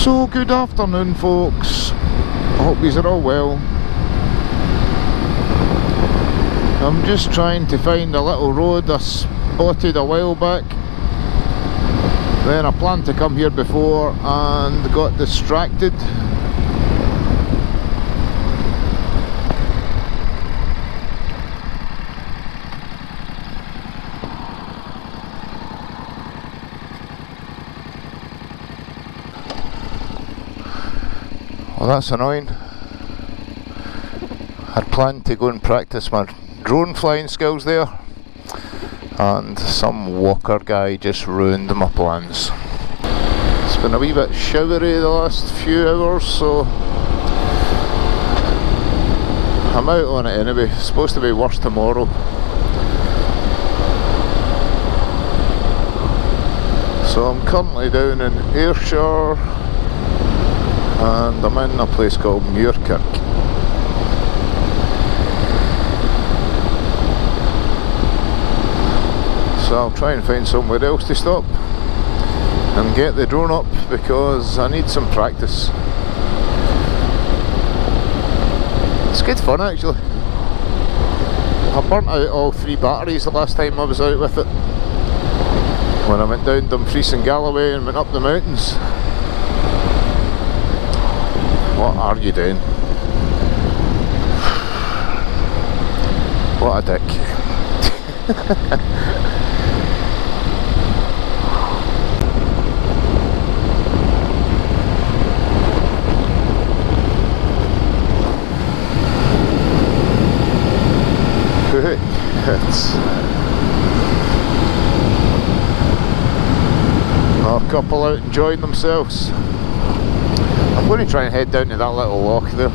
So good afternoon folks, I hope you're all well. I'm just trying to find a little road I spotted a while back. Then I planned to come here before and got distracted. Well, that's annoying. I'd planned to go and practice my drone flying skills there, and some walker guy just ruined my plans. It's been a wee bit showery the last few hours, so I'm out on it anyway. It's supposed to be worse tomorrow. So I'm currently down in Ayrshire, and I'm in a place called Muirkirk. So I'll try and find somewhere else to stop and get the drone up because I need some practice. It's good fun actually. I burnt out all 3 batteries the last time I was out with it, when I went down Dumfries and Galloway and went up the mountains. What are you doing? What a dick. It's a couple out enjoying themselves. I'm going to try and head down to that little loch there.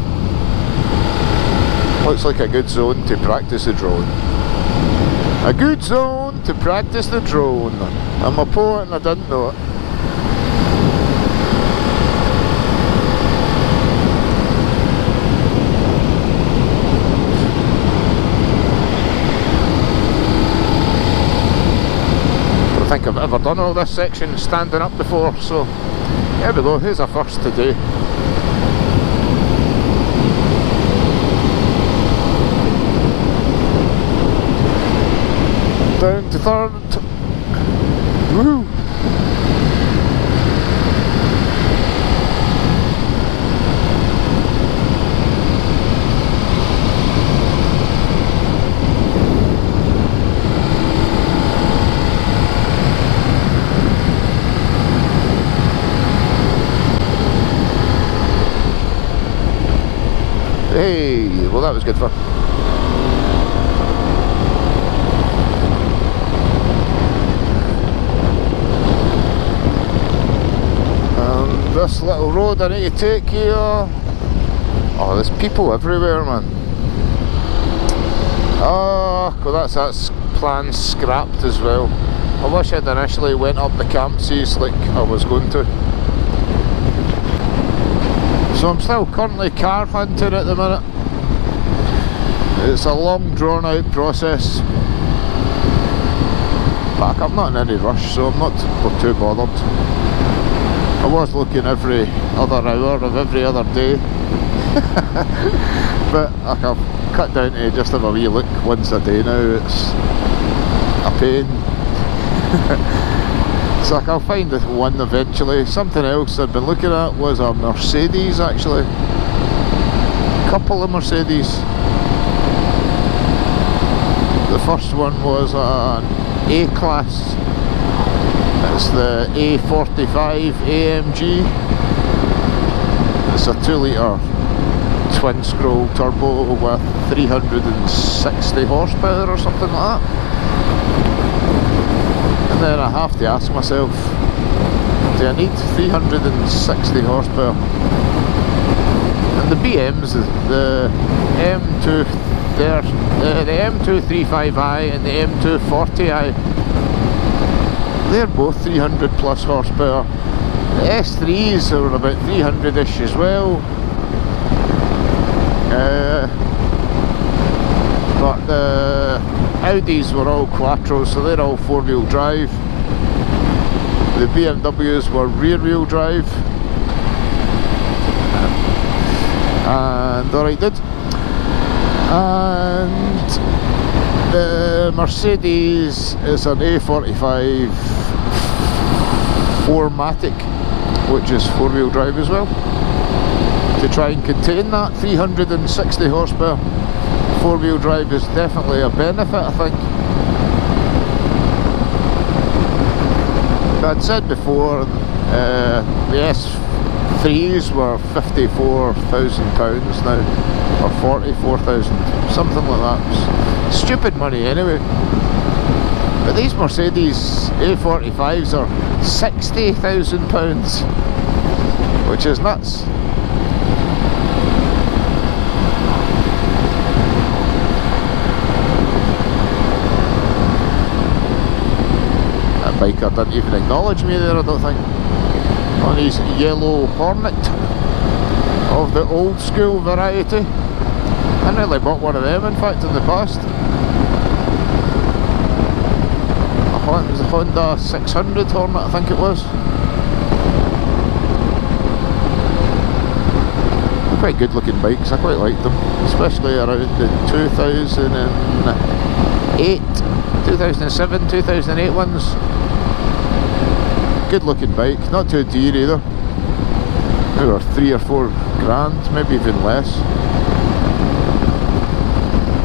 Looks like a good zone to practice the drone. A good zone to practice the drone. I'm a poet and I didn't know it. I don't think I've ever done all this section standing up before, so here we go, here's a first today. Down to third. Woo! Hey, well that was good fun. And this little road I need to take here. Oh, there's people everywhere, man. Oh, well that's plan scrapped as well. I wish I'd initially went up the Campsies like I was going to. So I'm still currently car hunting at the minute. It's a long drawn out process, but I'm not in any rush, so I'm not too bothered. I was looking every other hour of every other day, but I've cut down to just have a wee look once a day now. It's a pain. So I'll find one eventually. Something else I've been looking at was a Mercedes actually. A couple of Mercedes. The first one was an A-Class. It's the A45 AMG. It's a 2 litre twin scroll turbo with 360 horsepower or something like that. And then I have to ask myself, do I need 360 horsepower? And the BMs, the M235i and the M240i, they're both 300 plus horsepower. The S3s are about 300ish as well. But the Audis were all Quattros, so they're all 4-wheel drive. The BMWs were rear-wheel drive. And alright, dude. And the Mercedes is an A45 4MATIC, which is 4-wheel drive as well, to try and contain that 360 horsepower. 4-wheel drive is definitely a benefit, I think. I'd said before, the S3s were £54,000 now, or 44,000, something like that. It's stupid money anyway. But these Mercedes A45s are £60,000, which is nuts. That biker didn't even acknowledge me there, I don't think. On his yellow Hornet of the old school variety. I nearly bought one of them, in fact, in the past. It was a Honda 600 Hornet, I think it was. Quite good looking bikes, I quite liked them, especially around the 2008, 2007, 2008 ones. Good looking bike, not too dear either. Maybe were 3 or 4 grand, maybe even less.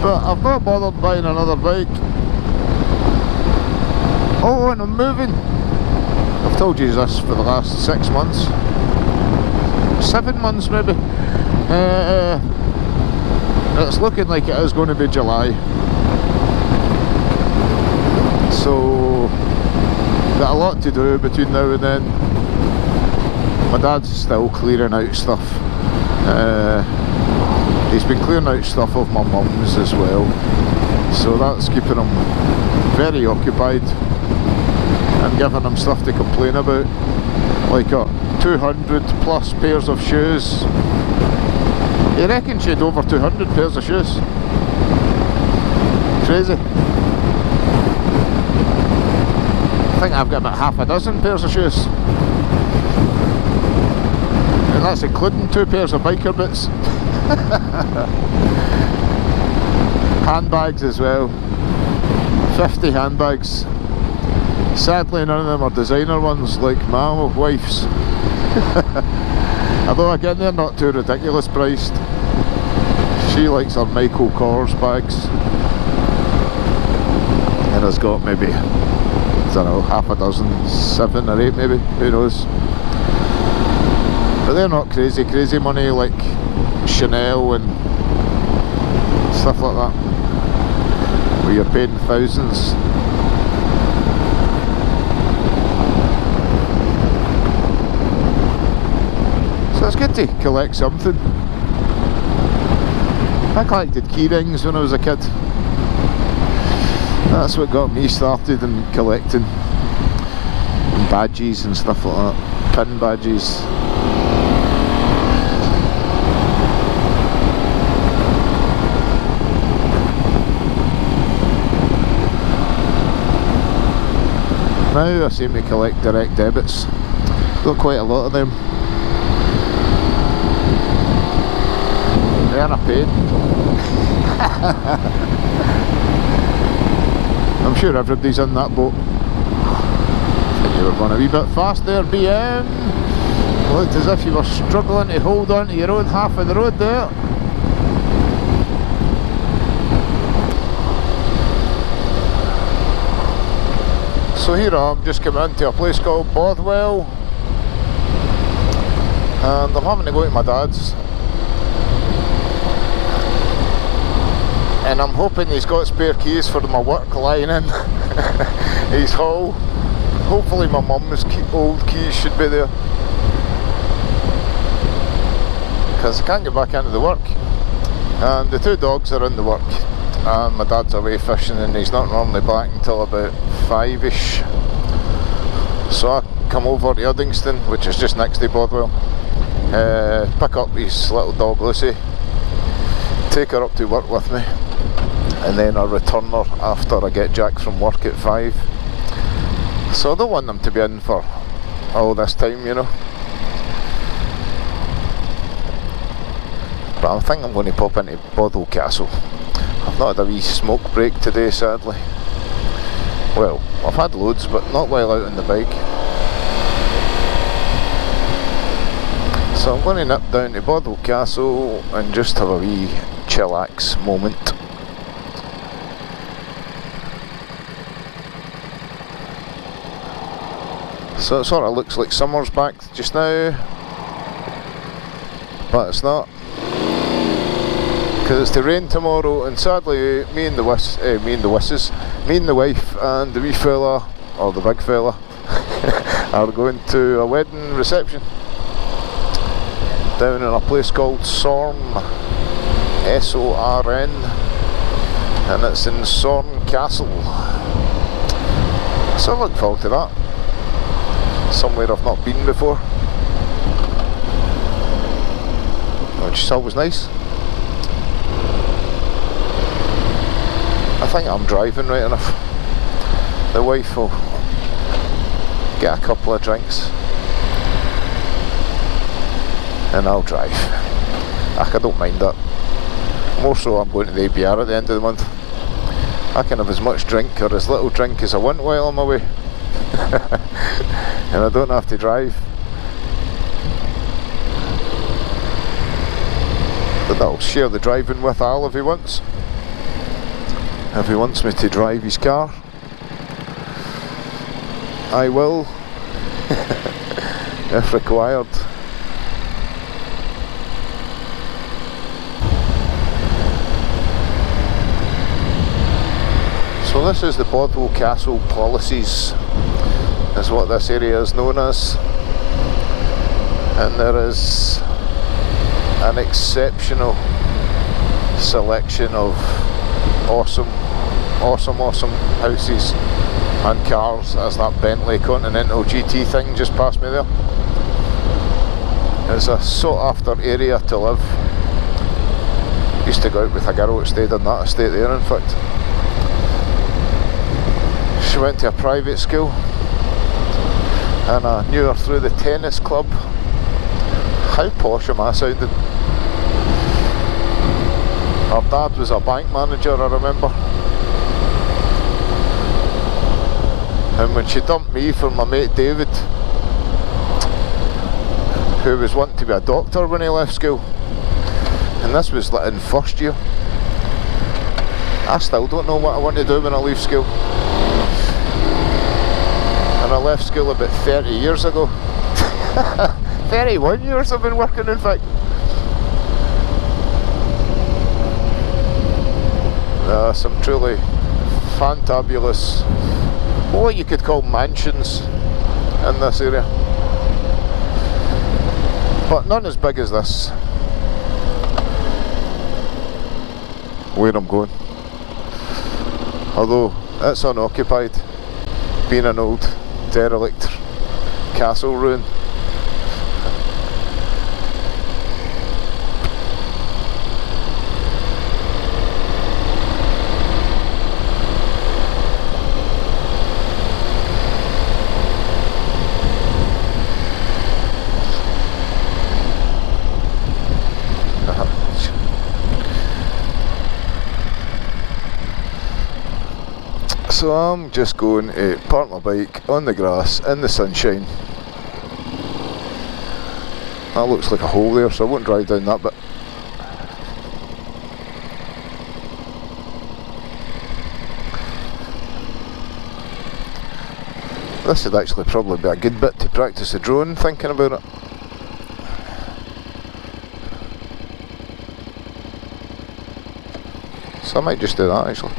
But I've not bothered buying another bike. Oh, and I'm moving. I've told you this for the last 6 months. 7 months maybe. It's looking like it is going to be July. So, got a lot to do between now and then. My dad's still clearing out stuff. He's been clearing out stuff of my mum's as well. So that's keeping him very occupied and giving him stuff to complain about. Like 200 plus pairs of shoes. He reckons she had over 200 pairs of shoes. Crazy. I think I've got about half a dozen pairs of shoes. And that's including 2 pairs of biker boots. Handbags as well. 50 handbags. Sadly none of them are designer ones like my wife's. Although again they're not too ridiculous priced. She likes her Michael Kors bags. And has got maybe, I don't know, half a dozen, 7 or 8 maybe, who knows. But they're not crazy money like Chanel and stuff like that, where you're paying thousands. So it's good to collect something. I collected key rings when I was a kid. That's what got me started in collecting. And badges and stuff like that. Pin badges. Now I seem to collect direct debits. Got quite a lot of them. They're a pain. I'm sure everybody's in that boat. I think you were going a wee bit fast there, BM. Looked as if you were struggling to hold on to your own half of the road there. So here I am, just coming into a place called Bothwell, and I'm having to go to my dad's, and I'm hoping he's got spare keys for my work lying in his hall. Hopefully my mum's old keys should be there, because I can't get back into the work, and the 2 dogs are in the work. And my dad's away fishing and he's not normally back until about 5ish. So I come over to Uddingston, which is just next to Bothwell, pick up his little dog Lucy, take her up to work with me, and then I return her after I get Jack from work at 5. So I don't want them to be in for all this time, you know. But I think I'm going to pop into Bothwell Castle. I've not had a wee smoke break today, sadly. Well, I've had loads, but not while out on the bike. So I'm going to nip down to Bothwell Castle and just have a wee chillax moment. So it sort of looks like summer's back just now, but it's not, because it's to rain tomorrow, and sadly me and the wife and the wee fella, or the big fella, are going to a wedding reception down in a place called Sorn, S-O-R-N, and it's in Sorn Castle. So I look forward to that. Somewhere I've not been before, which is always nice. I think I'm driving right enough. The wife will get a couple of drinks and I'll drive. I don't mind that. More so I'm going to the ABR at the end of the month. I can have as much drink or as little drink as I want while I'm away. And I don't have to drive. But I'll share the driving with Al if he wants. If he wants me to drive his car, I will, if required. So this is the Bothwell Castle Policies, is what this area is known as, and there is an exceptional selection of awesome houses and cars, as that Bentley Continental GT thing just passed me there. It's a sought after area to live. Used to go out with a girl that stayed in that estate there, in fact. She went to a private school and I knew her through the tennis club. How posh am I sounding? Her dad was a bank manager, I remember. And when she dumped me for my mate David, who was wanting to be a doctor when he left school, and this was like in first year, I still don't know what I want to do when I leave school. And I left school about 30 years ago. 31 years I've been working, in fact. Some truly fantabulous, what you could call mansions in this area. But none as big as this, where I'm going. Although it's unoccupied, being an old derelict castle ruin. So I'm just going to park my bike on the grass in the sunshine. That looks like a hole there, so I won't drive down that bit. This would actually probably be a good bit to practice the drone, thinking about it. So I might just do that actually.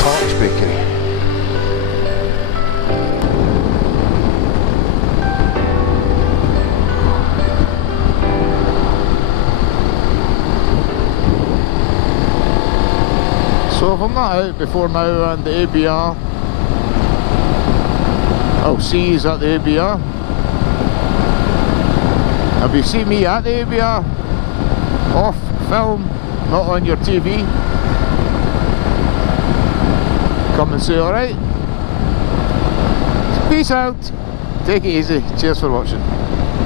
Torch Bakery. So if I'm not out before now on the ABR, I'll see you at the ABR. If you see me at the ABR, off film, not on your TV, come and say alright. Peace out. Take it easy. Cheers for watching.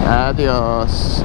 Adios.